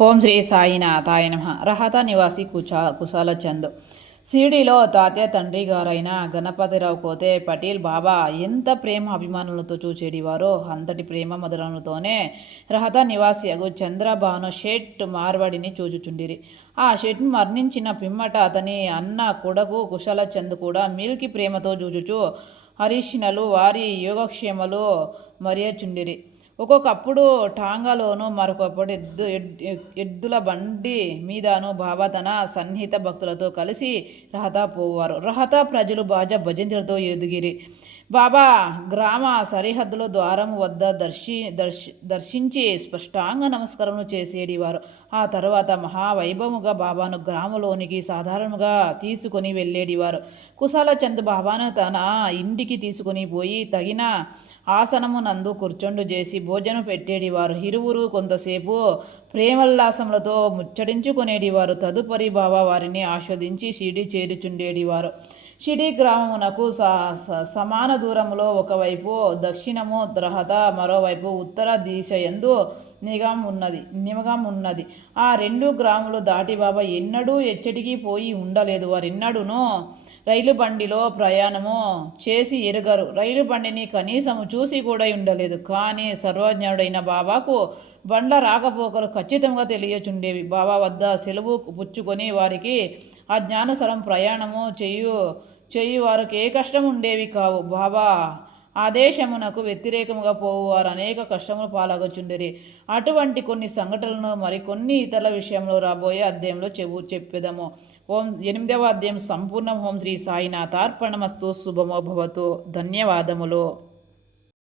ఓం శ్రీ సాయినాథాయ నమః. రహత నివాసి కుశాల చంద్. షిరిడీలో తాతయ్య తండ్రి గారైన గణపతిరావు కోతే పటేల్ బాబా ఎంత ప్రేమ అభిమానులతో చూచేడివారో అంతటి ప్రేమ మధురములతోనే రహత నివాసి అగు చంద్రబాను షేట్ మార్వాడిని చూచుచుండిరి. ఆ షేట్ మరణించిన పిమ్మట అతని అన్న కొడుకు కుశాల చంద్ కూడా మిల్కి ప్రేమతో చూచుచు హరీష్ణలు వారి యోగక్షేమలు మరియచుండిరి. ఒక్కొక్కప్పుడు టాంగాలోను, మరొకప్పుడు ఎద్దుల బండి మీదను బాబా తన సన్నిహిత భక్తులతో కలిసి రహతా పోవారు. రహతా ప్రజలు బాజా భజంతులతో ఎదిగిరి. బాబా గ్రామ సరిహద్దుల ద్వారము వద్ద దర్శించి స్పష్టాంగ నమస్కారములు చేసేడివారు. ఆ తర్వాత మహావైభవముగా బాబాను గ్రామంలోనికి సాధారణంగా తీసుకొని వెళ్ళేడివారు. కుశాల చంద్ బాబాను తన ఇంటికి తీసుకొని పోయి తగిన ఆసనము నందు కూర్చొండు చేసి భోజనం పెట్టేడివారు. ఇరువురు కొంతసేపు ప్రేమల్లాసములతో ముచ్చటించుకునేడివారు. తదుపరి బాబా వారిని ఆస్వాదించి షిరిడి చేరుచుండేడివారు. షిరిడి గ్రామమునకు సమాన దూరములో ఒకవైపు దక్షిణము రహత, మరోవైపు ఉత్తర దిశయందు నిమగం ఉన్నది. ఆ రెండు గ్రాములు దాటి బాబా ఎన్నడూ ఎచ్చటికి పోయి ఉండలేదు. వారెన్నడూనూ రైలు బండిలో ప్రయాణము చేసి ఎరుగరు. రైలు బండిని కనీసము చూసి కూడా ఉండలేదు. కానీ సర్వజ్ఞుడైన బాబాకు బండ్ల రాకపోకలు ఖచ్చితంగా తెలియచుండేవి. బాబా వద్ద సెలవు పుచ్చుకొని వారికి ఆ జ్ఞానసరం ప్రయాణము చేయు వారికి ఏ కష్టం ఉండేవి కావు. బాబా ఆదేశమునకు వ్యతిరేకముగా పోవువారు అనేక కష్టములు పాలగొచుండిరి. అటువంటి కొన్ని సంఘటనలను మరికొన్ని ఇతరుల విషయంలో రాబోయే అధ్యాయంలో చెప్పేదము. 8వ అధ్యాయం సంపూర్ణం. ఓం శ్రీ సాయినాథార్పణమస్తు. శుభమో భవతు. ధన్యవాదములు.